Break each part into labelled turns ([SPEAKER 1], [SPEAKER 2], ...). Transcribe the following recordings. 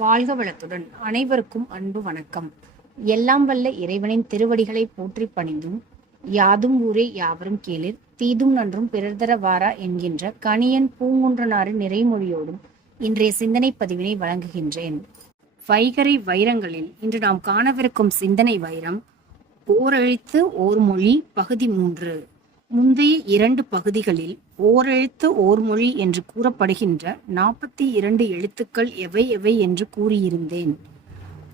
[SPEAKER 1] வாழ்க வளத்துடன். அனைவருக்கும் அன்பு வணக்கம். எல்லாம் வல்ல இறைவனின் திருவடிகளை போற்றி பணிந்தும் யாதும் ஊரே யாவரும் கேளிர் தீதும் நன்றும் பிறர்தர வாரா என்கின்ற கணியன் பூங்குன்றனாரின் நிறைமொழியோடும் இன்றைய சிந்தனை பதிவினை வழங்குகின்றேன். வைகரை வைரங்களில் இன்று நாம் காணவிருக்கும் சிந்தனை வைரம் ஓரெழுத்து ஓர் மொழி பகுதி மூன்று. முந்தைய இரண்டு பகுதிகளில் ஓரெழுத்து ஓர்மொழி என்று கூறப்படுகின்ற நாற்பத்தி இரண்டு எழுத்துக்கள் எவை எவை என்று கூறியிருந்தேன்.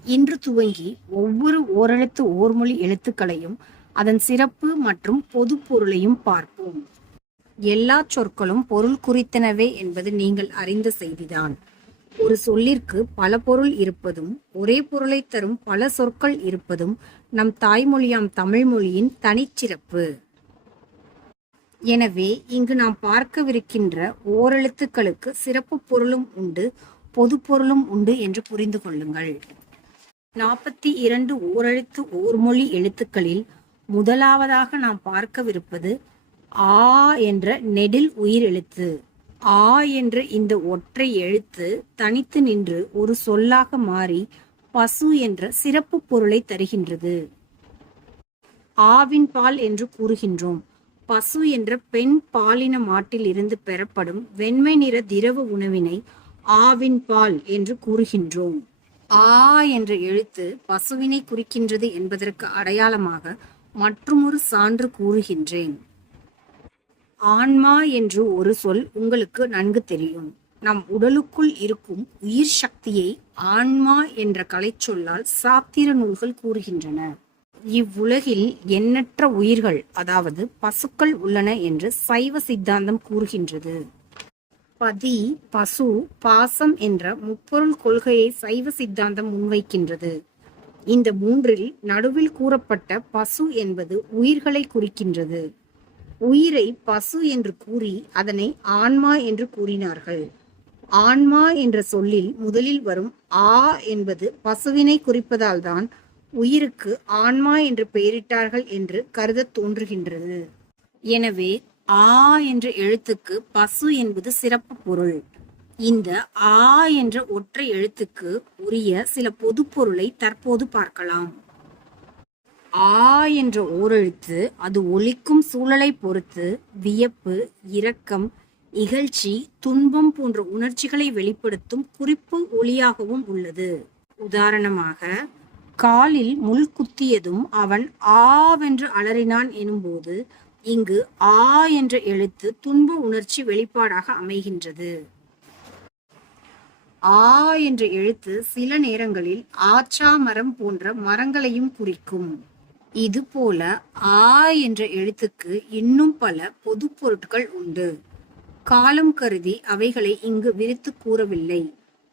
[SPEAKER 1] இன்று துவங்கி ஒவ்வொரு ஓரெழுத்து ஓர்மொழி எழுத்துக்களையும் அதன் சிறப்பு மற்றும் பொது பொருளையும் பார்ப்போம். எல்லா சொற்களும் பொருள் குறித்தனவே என்பது நீங்கள் அறிந்த செய்திதான். ஒரு சொல்லிற்கு பல பொருள் இருப்பதும் ஒரே பொருளை தரும் பல சொற்கள் இருப்பதும் நம் தாய்மொழியாம் தமிழ் மொழியின் தனிச்சிறப்பு. எனவே இங்கு நாம் பார்க்கவிருக்கின்ற ஓரெழுத்துக்களுக்கு சிறப்பு பொருளும் உண்டு பொது பொருளும் உண்டு என்று புரிந்து கொள்ளுங்கள். நாற்பத்தி இரண்டு ஓரெழுத்து ஓர்மொழி எழுத்துக்களில் முதலாவதாக நாம் பார்க்கவிருப்பது ஆ என்ற நெடில் உயிர் எழுத்து. ஆ என்ற இந்த ஒற்றை எழுத்து தனித்து நின்று ஒரு சொல்லாக மாறி பசு என்ற சிறப்பு பொருளை தருகின்றது. ஆவின் பால் என்று கூறுகின்றோம். பசு என்ற பெண் பாலின மாட்டில் இருந்து பெறப்படும் வெண்மை நிற திரவ உணவினை ஆவின் பால் என்று கூறுகின்றோம். ஆ என்ற எழுத்து பசுவினை குறிக்கின்றது என்பதற்கு அடையாளமாக மற்றுமொரு சான்று கூறுகின்றேன். ஆன்மா என்று ஒரு சொல் உங்களுக்கு நன்கு தெரியும். நம் உடலுக்குள் இருக்கும் உயிர் சக்தியை ஆன்மா என்ற கலைச்சொல்லால் சாத்திர நூல்கள் கூறுகின்றன. இவ்வுலகில் எண்ணற்ற உயிர்கள் அதாவது பசுக்கள் உள்ளன என்று சைவ சித்தாந்தம் கூறுகின்றது. பதி பசு பாசம் என்ற முப்பொருள் கொள்கையை சைவ சித்தாந்தம் முன்வைக்கின்றது. இந்த மூன்றில் நடுவில் கூறப்பட்ட பசு என்பது உயிர்களை குறிக்கின்றது. உயிரை பசு என்று கூறி அதனை ஆன்மா என்று கூறினார்கள். ஆன்மா என்ற சொல்லில் முதலில் வரும் ஆ என்பது பசுவினை குறிப்பதால் தான் உயிருக்கு ஆன்மா என்று பெயரிட்டார்கள் என்று கருத தோன்றுகின்றது. எனவே ஆ என்ற எழுத்துக்கு பசு என்பது சிறப்பு பொருள். இந்த ஆ என்ற ஒற்றை எழுத்துக்கு உரிய சில பொது பொருளை தற்போது பார்க்கலாம். ஆ என்ற ஓரெழுத்து அது ஒலிக்கும் சூழலை பொறுத்து வியப்பு இரக்கம் இகழ்ச்சி துன்பம் போன்ற உணர்ச்சிகளை வெளிப்படுத்தும் குறிப்பு ஒளியாகவும் உள்ளது. உதாரணமாக காலில் முள் குத்தியதும் அவன் ஆவென்று அலறினான் எனும்போது இங்கு ஆ என்ற எழுத்து துன்ப உணர்ச்சி வெளிப்பாடாக அமைகின்றது. ஆ என்ற எழுத்து சில நேரங்களில் ஆச்சா மரம் போன்ற மரங்களையும் குறிக்கும். இதுபோல ஆ என்ற எழுத்துக்கு இன்னும் பல பொது பொருட்கள் உண்டு. காலம் கருதி அவைகளை இங்கு விரித்து கூறவில்லை.